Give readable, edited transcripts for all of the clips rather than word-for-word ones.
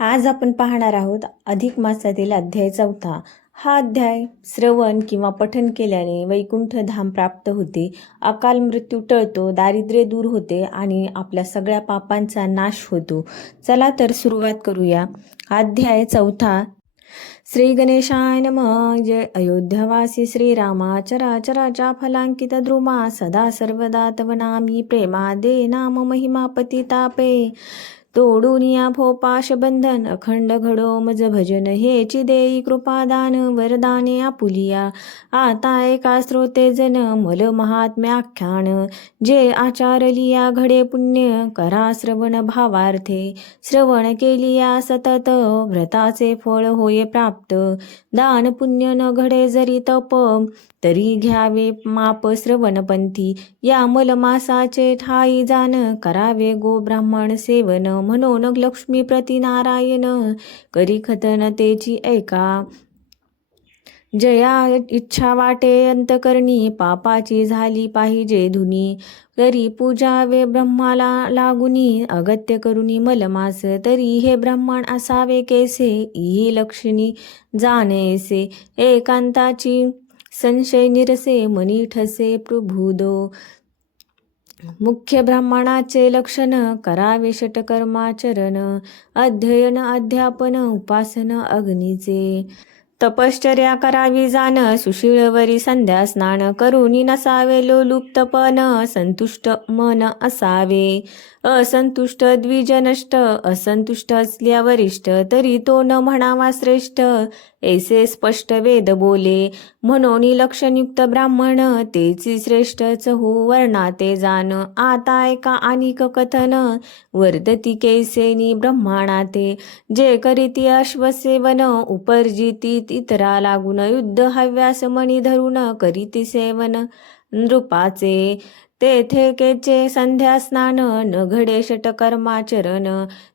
आज आपण पाहणार आहोत अधिक मासातील अध्याय 4. हा अध्याय श्रवण किंवा पठन केल्याने वैकुंठ धाम प्राप्त होते, अकाल मृत्यू टळतो, दारिद्र्य दूर होते आणि आपल्या सगळ्या पापांचा नाश होतो. चला तर सुरुवात करूया. अध्याय 4. श्री गणेशाय नमः. जय अयोध्यावासी श्रीरामा, चराचराच्या फलांकित द्रुमा, सदा सर्वदा तव नामी प्रेमा, दे नाम महिमा पतितापे, तोडून या भोपाश बंधन, अखंड घडो मज भजन, हेची देई कृपादान, वरदाने आपुलिया, आता एका स्रोते जन, मल महात्म्य आख्यान, जे आचारलिया घडे पुण्य, करा श्रवण भावार्थे, श्रवण केलिया सतत, व्रताचे फळ होय प्राप्त, दान पुण्य न घडे जरी तप, तरी घ्यावे माप श्रवणपंथी, या मलमासाचे ठाई जाण, करावे गो ब्राह्मण सेवन, म्हणून लक्ष्मीप्रती नारायण, करी खतन तेची ऐका, जया इच्छा वाटे अंतकरणी, पापाची झाली पाहिजे धुनी, तरी पूजावे ब्रह्माला लागुनी, अगत्य करुनी मलमास, तरी हे ब्राह्मण असावे केसे, ही लक्षणी जाणेसे, एकांताची संशय निरसे, मनी ठसे प्रभुदो, मुख्य ब्राह्मणाचे लक्षण, करावे षटकर्माचरण, अध्ययन अध्यापन उपासन अग्नीचे, तपश्चर्या करावी जाण, सुशीळवरी संध्या स्नान, करुनी नसावे लोलुप्तपण, संतुष्ट मन असावे, असंतुष्ट द्विज नष्ट, असंतुष्ट असल्या वरिष्ठ, तरी तो न म्हणावा श्रेष्ठ, ऐसे स्पष्ट वेद बोले, म्हणून लक्षणयुक्त ब्राह्मण, तेची श्रेष्ठ चहू वर्णाते जाण, आता ऐका अनिक कथन, वर्धती कैसेनी ब्रह्माणाते, जे करीती अश्वसेवन, उपरजिती इतरा लागून, युद्ध हव्यास मणी धरून, करीती सेवन नृपाचे, तेथे केचे संध्या स्नान, न घडे षटकर्माचरण,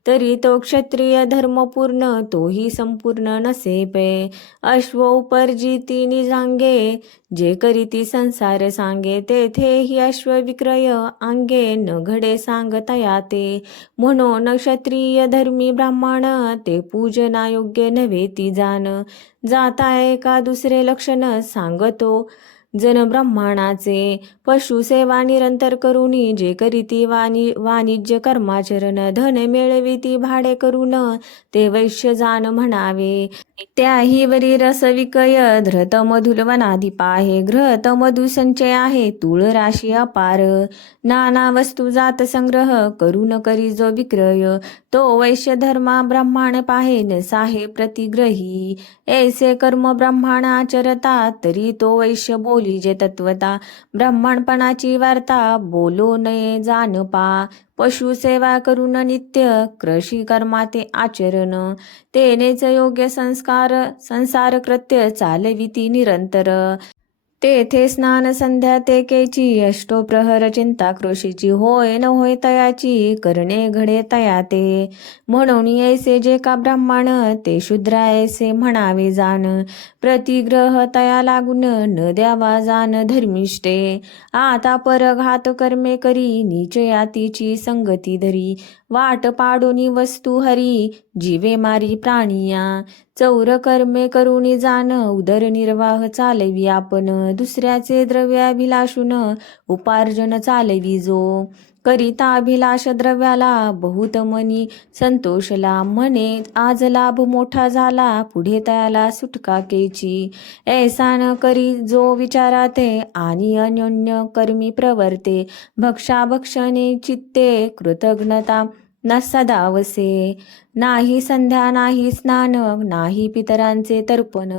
तरी तो क्षत्रिय धर्मपूर्ण, तोही संपूर्ण नसे पे, अश्व उपरजिती निजांगे, जे करीती संसार सांगे, तेथेही अश्व विक्रय अंगे, न घडे सांगतया ते, म्हणून क्षत्रिय धर्मी ब्राह्मण, ते पूजना योग्य नव्हे ती जाण, जाता एका दुसरे लक्षण सांगतो जन ब्राह्मणाचे, पशुसेवा निरंतर करुनी, जे करीती वाणिज्य कर्माचरण, धन मिळविती भाडे करून, ते वैश्य जाण म्हणावे, त्याही वरी रस विकय, धृत मधुल वनाधी पाहे, घृत मधु संचय आहे, तुळ राशी अपार, नाना वस्तू जात संग्रह, करून करी जो विक्रय, तो वैश्य धर्मा ब्राह्मण पाहे, न साहे प्रतिग्रही, ऐसे कर्म ब्राह्मण आचरता, तरी तो वैश्य बोली जे तत्वता, ब्राह्मणपणाची वार्ता बोलो नये जाण पा, पशुसेवा करून नित्य, कृषी कर्माते आचरण, तेनेच योग्य संसार कृत्य चालविती निरंतर, तेथे स्नान संध्या ते केची, अष्टोप्रहर चिंता कृषीची, होय न होय तयाची, करणे घडे तया ते, म्हणून ऐसे जे का ब्राह्मण, ते शूद्र ऐसे म्हणावे जाण, प्रतिग्रह तया लागून, न द्यावा जाण धर्मिष्ठे, आता परघात कर्मे करी, नीच यातीची संगती धरी, वाट पाडोनी वस्तू हरी, जीवे मारी प्राणिया, चौर कर्मे करुणी जाण, उदरनिर्वाह चालवी आपण, दुसऱ्याचे द्रव्याभिलाषून, उपार्जन चालवी जो, करिता अभिलाष द्रव्याला, बहुत मनी संतोषला, म्हणे आज लाभ मोठा झाला, पुढे त्याला सुटका केची, ऐसा न करी जो विचाराते, आणि अन्योन्य कर्मी प्रवर्ते, भक्षाभक्षणे चित्ते, कृतज्ञता न सदावसे, नाही संध्या नाही स्नान, नाही पितरांचे तर्पण,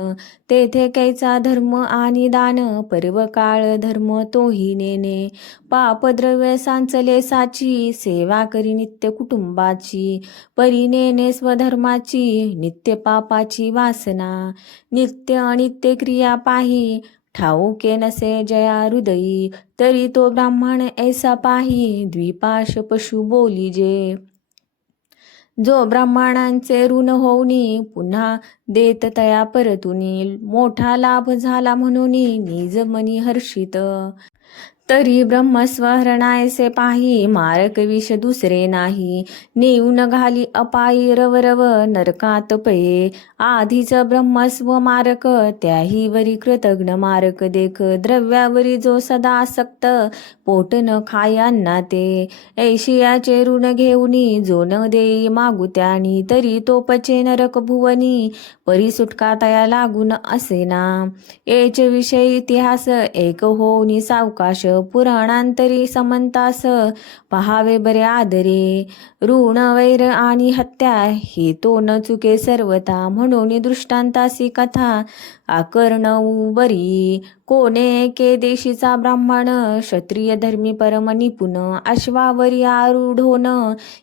तेथे कैचा धर्म आणि दान, पर्वकाळ धर्म तोही नेणे, पापद्रव्य सांचले साची, सेवा करी नित्य कुटुंबाची, परी नेणे स्वधर्माची, नित्य पापाची वासना, नित्य अनित्य क्रिया पाही, ठाऊके नसे जया हृदयी, तरी तो ब्राह्मण ऐसा पाही, द्विपाश पशु बोली जे, जो ब्राह्मणांचे ऋण होऊनी, पुन्हा देत तया परतुनी, मोठा लाभ झाला म्हणून निज मनी हर्षित, तरी ब्रह्मस्वहरणायसे पाही, मारक विष दुसरे नाही. नेऊन घाली अपायी रवरव, नरकात पये. आधीच ब्रह्मस्व मारक, त्याही वरी कृतघ्न मारक देख. द्रव्यावरी जो सदा आसक्त, पोट न खाय अन्ना ते. ऐशियाचे ऋण घेऊनी, जो न देई मागू त्यानी. तरी तो पचे नरक भुवनी, परी सुटका तया लागून असेना. एच विषय इतिहास, एक होऊनी सावकाश. पुराणांतरी समंतास, पहावे बरे आदरे. ऋण वैर आणि हत्या, हे तो न चुके सर्वथा. म्हणून दृष्टांतासी कथा, आकर्णवू बरी. कोणे एके देशीचा ब्राह्मण, क्षत्रिय धर्मी परम निपुण. अश्वावरी आरूढोन,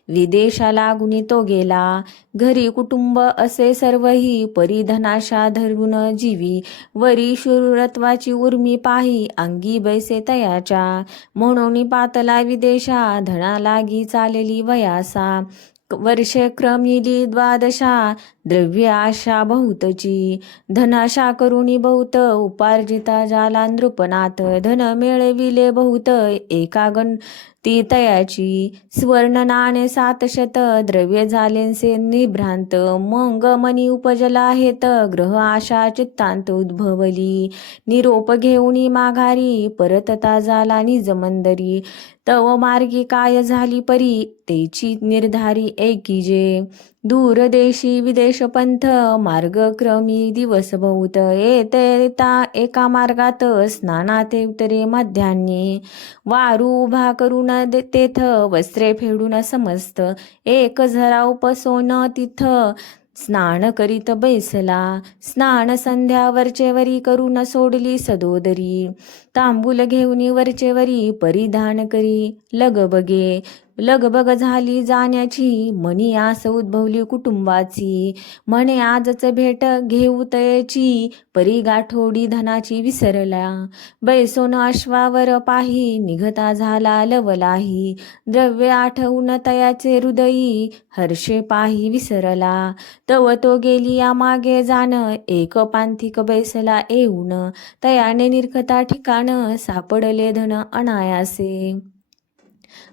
विदेशा लागुनी तो गेला. घरी कुटुंब असे सर्वही, परिधनाशा धरून जीवी. वरी शूरत्वाची उर्मी पाही, अंगी बैसे तयाच्या. म्हणून पातला विदेशा, धना लागी चालली वयासा. वर्षे क्रमिली द्वादशा, द्रव्य आशा बहुतची. धनाशा करुणी बहुत, उपार्जिता जाला नृपनाथ. धन मिळविले बहुत, एका गणती तयाची. स्वर्ण नाणे 700, द्रव्य झालेसे निभ्रांत. मग मनी उपजला हेत, ग्रह आशा चित्तांत उद्भवली. निरोप घेऊनी माघारी, परतता झाला निजमंदरी. तव मार्गी काय झाली परी, तेची निर्धारी एकीजे. दूरदेशी विदेश पंथ, मार्गक्रमी दिवस बहुत. येता एका मार्गात, स्नानाते उतरे मध्यान्नी. वारू उभा करून तेथ, वस्त्रे फेडून समस्त. एक झरा उपसोन तिथ, स्नान करीत बैसला. स्नान संध्या वरचेवरी करून सोडली सदोदरी. तांबूल घेऊन वरचेवरी, परिधान करी लगबगे. लगबग झाली जाण्याची, मनी आस उद्भवली कुटुंबाची. म्हणे आजच भेट घेऊ तयची, परी गाठोडी धनाची विसरला. बैसोन अश्वावर पाही, निघता झाला लवलाही. द्रव्य आठवून तयाचे हृदयी, हर्षे पाही विसरला. तव तो गेली या मागे जाण, एक पांथिक बैसला येऊन. तयाने निरखता ठिकाण, सापडले धन अनायासे.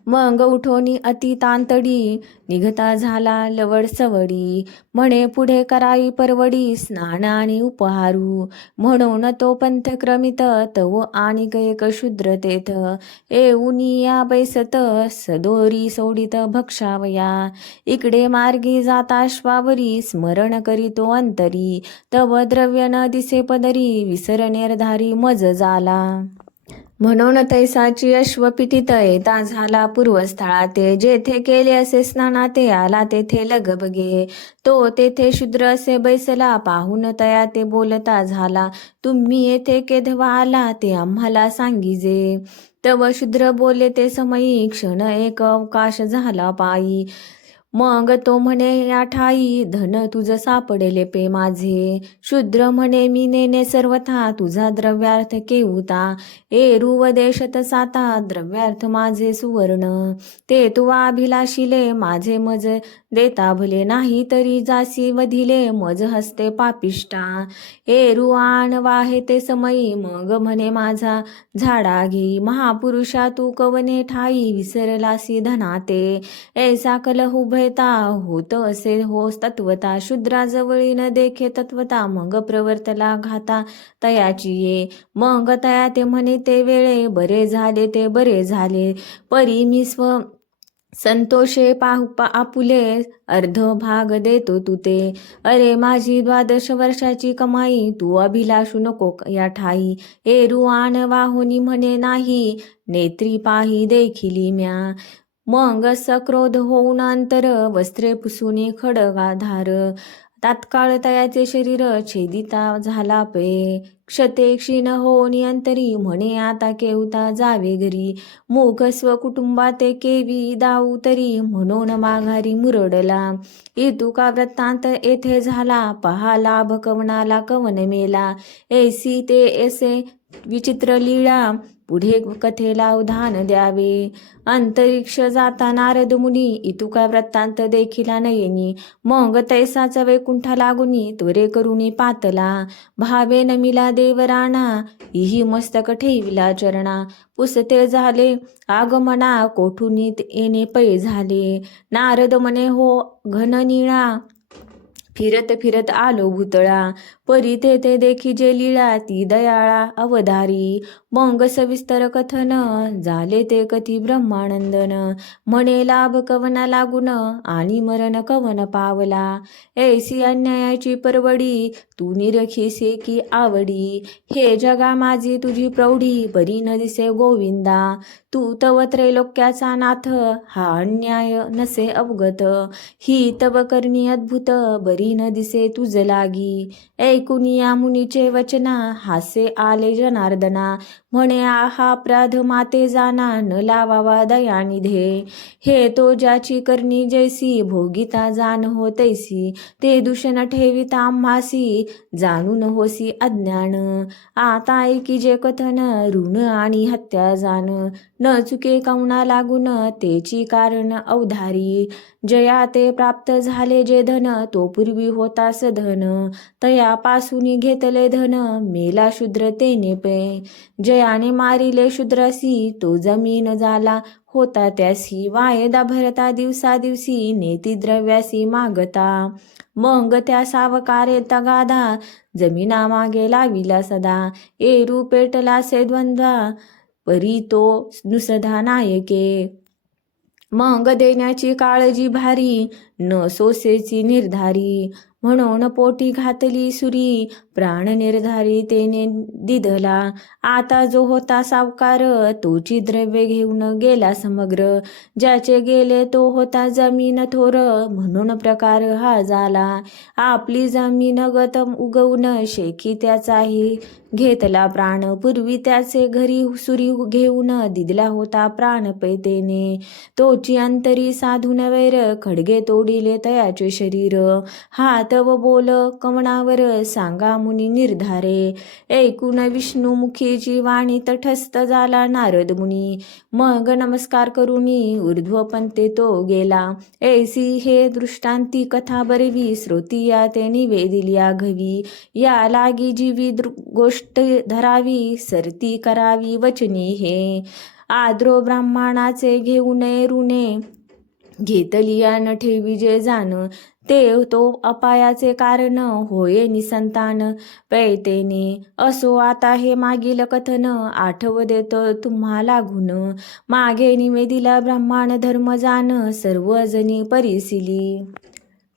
मग उठोनी अति तांतडी, निघता झाला लवड सवडी. म्हणे पुढे करावी परवडी, स्नान आणि उपहारू. म्हणून तो पंथ क्रमित, तव आणि एक शूद्र तेथ. येऊनी या बैसत, सदोरी सोडित भक्षावया. इकडे मार्गी जाता अश्वावरी, स्मरण करीतो अंतरी. तव द्रव्य न दिसे पदरी, विसर निर्धारी मज झाला. म्हणून तैसाची अश्वपिठीत, येता झाला पूर्वस्थळाते. जेथे केले असे स्नानाते, आला तेथे लगबगे. तो तेथे शूद्र असे बैसला, पाहून तया ते बोलता झाला. तुम्ही येथे केधवा आला, ते आम्हाला सांगिजे. तव शूद्र बोले ते समयी, क्षण एक अवकाश झाला पायी. मग तो म्हणे या ठाई, धन तुझ सापडेले पे माझे. शूद्र म्हणे मी नेने सर्वथा, तुझा द्रव्यार्थ केऊता. एरू व देशत साता, द्रव्यार्थ माझे सुवर्ण. ते तू अभिलाषिले, माझे मज देता भले. नाही तरी जासी वधिले, मज हस्ते पापिष्टा. एरू आण वाहे ते समयी, मग म्हणे माझा झाडा घेई. महापुरुषा तू कवने ठाई, विसरलासी धनाते. ऐसा कलह उभयता, होत असे होस तत्वता. शूद्राजवळी न देखे तत्वता, मग प्रवर्तला घाता तयाची ये. मग तया ते म्हणे ते वेळे, बरे झाले ते बरे झाले. परी मी संतोषे आपुले, अर्ध भाग देतो तू ते. अरे माझी 12 वर्षाची कमाई, तू अभिलाषू नको या ठाई. एरू आण वाहुनी म्हणे नाही, नेत्री पाही देखिली म्या. मग सक्रोध होऊन अंतर, वस्त्रे पुसूनी खडगाधार. तात्काळ तयाचे शरीर, छेदिता झाला पे. क्षते क्षीण होऊनी अंतरी, म्हणे आता केवता जावे घरी. मुख स्वकुटुंबाते केवी दाऊ तरी, म्हणून माघारी मुरडला. इतुका वृत्तांत येथे झाला, पहा लाभ कवनाला कवन मेला. ऐसी ते ऐसे विचित्र लीळा पुढे कथेला उधाण द्यावे. अंतरिक्ष जाता नारद मुनी इतुका वृत्तांत देखिला नयनी. मग तैसाच वैकुंठा लागुनी त्वरे करुनी पातला. भावे नमिला देवराणा इही मस्तक ठेविला चरणा. पुसते झाले आगमना कोठुनी येणे पै झाले. नारद मने हो घन निळा फिरत फिरत आलो भूतळा. परी ते देखी जे लीळा ती दयाळा अवधारी. मग सविस्तर कथन झाले ते कथी ब्रह्मानंदन. म्हणे लाभ कवना लागून आणि मरण कवन पावला. ऐसी अन्यायाची परवडी तू निरखीसे की आवडी. हे जगा माझी तुझी प्रौढी बरी न दिसे गोविंदा. तू तव त्रैलोक्याचा नाथ हा अन्याय नसे अवगत. ही तव करणी अद्भुत बरी न दिसे तुझ लागी. ऐकुनी या मुनीचे वचना हासे आले जनार्दना. म्हणे हा अपराध माते जाना न लावावा दयानिधे. हे तो ज्याची करणी जैसी भोगिता जाण हो तैसी. ते दूषण ठेविता आम्हासी जाणून होसी अज्ञान. आता ऐकी जे कथन ऋण आणि हत्या जाण. न चुके कवना लागून तेची कारण अवधारी. जया ते प्राप्त झाले जे धन तो पूर्वी होता सधन. तया पासूनी घेतले धन मेला शूद्र तेने पै. जयाने मारिले शूद्रासी तो जमीन झाला होता त्यासी. वायदा भरता दिवसा दिवसी नेती द्रव्यासी मागता. मग त्या सावकारे तगादा जमीना मागे लाविला सदा. एरू पेटला से द्वंद्वा परी तो नुसधा नायके. मग देण्याची काळजी भारी न सोसेची निर्धारी. म्हणून पोटी घातली सुरी प्राण निर्धारी तेने दिधला. आता जो होता सावकार तोची द्रव्य घेऊन गेला समग्र. ज्याचे गेले तो होता जमीन थोर म्हणून प्रकार हा झाला. आपली जमीन गत उगवून शेखी त्याचाही घेतला प्राण. पूर्वी त्याचे घरी सुरी घेऊन दिदला होता प्राण पैतेने. तोची अंतरी साधून वैर खडगे तोडिले तयाचे शरीर. हात व बोल कवणावर सांगा मुनी निर्धारे. ऐकून विष्णुमुखीची वाणी तटस्थ झाला नारद मुनी. मग नमस्कार करुनी ऊर्ध्वपंते तो गेला. ऐसी हे दृष्टांती कथा बरवी श्रोतिया ते निवेदिल्या घवी. या लागी जीवी गोष्ट धरावी सरती करावी वचनी हे. आद्रो ब्राह्मणाचे घेऊन ऋणे घेतलिया न ठेवी जे जाण. ते तो अपायाचे कारण होये निसंतान पैतेने. असो आता हे मागील कथन आठव देत तुम्हा लागून. मागे निवेदिला ब्राह्मण धर्म जाण सर्वजणी परिसिली.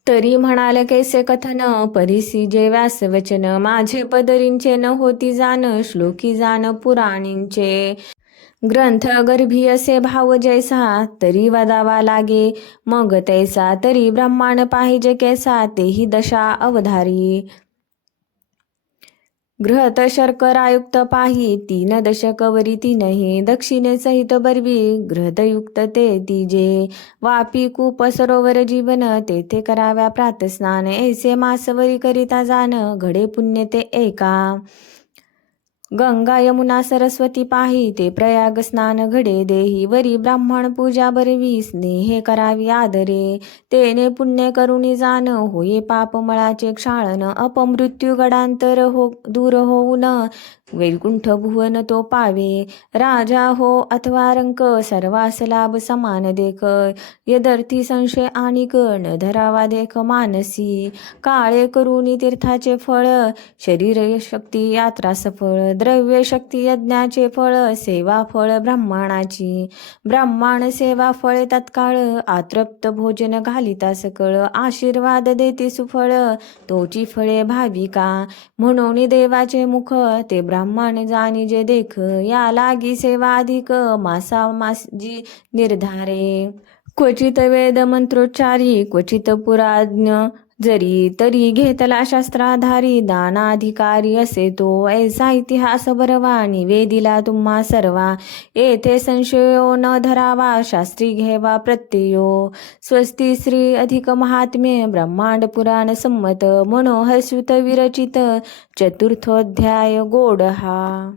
तरी म्हणाल कैसे कथन परिसी जे व्यास वचन. माझे पदरींचे न होती जाण श्लोकी जाण पुराणींचे. ग्रंथ गर्भी असे भाव जैसा तरी वदावा लागे मग तैसा. तरी ब्रह्मांड पाहिजे कैसा तेही दशा अवधारी. गृहत शर्करायुक्त पाही 3 दशक वरी 3 दक्षिणे सहित बरवी गृहतयुक्त ते तिजे. वापी कूप सरोवर जीवन तेथे कराव्या प्रातस्नान. ऐसे मासवरी करिता जाण घडे पुण्य ते एका. गंगा यमुना सरस्वती पाही ते प्रयाग स्नान घडे देही. वरी ब्राह्मण पूजा बरवी स्नेहे करावी आदरे. तेने पुण्य करुणी जाण होये पाप मळाचे क्षाळन. अपमृत्यू गडांतर दूर होऊन वैकुंठ भुवन तो पावे. राजा हो अथवा रंक सर्वास लाभ समान देख. यदर्थी संशय आणिक न धरावा देख मानसी. काळे करुणी तीर्थाचे फळ शरीर शक्ती यात्रा सफळ. द्रव्य शक्ती यज्ञाचे फळ सेवा फळ ब्राह्मणाची. ब्राह्मण सेवा फळे तत्काळ आतृप्त भोजन घालिता सकळ. आशीर्वाद देती सुफळ तोची फळे भाविका. म्हणून देवाचे मुख ते ब्राह्मण जाणी जे देख. या लागी सेवा अधिक मासा माजी निर्धारे. क्वचित वेद मंत्रोच्चारी क्वचित पुराज्ञ जरी. तरी घेतला शास्त्राधारी दानाधिकारी असे तो. ऐसा इतिहास बरवा निवेदिला तुम्हा सर्वा. येथे संशयो न धरावा शास्त्री घेवा प्रत्ययो. स्वस्ती श्री अधिक महात्म्य ब्रह्मांड पुराण संमत. मनोहर सुत विरचित चतुर्थोध्याय गोड हा.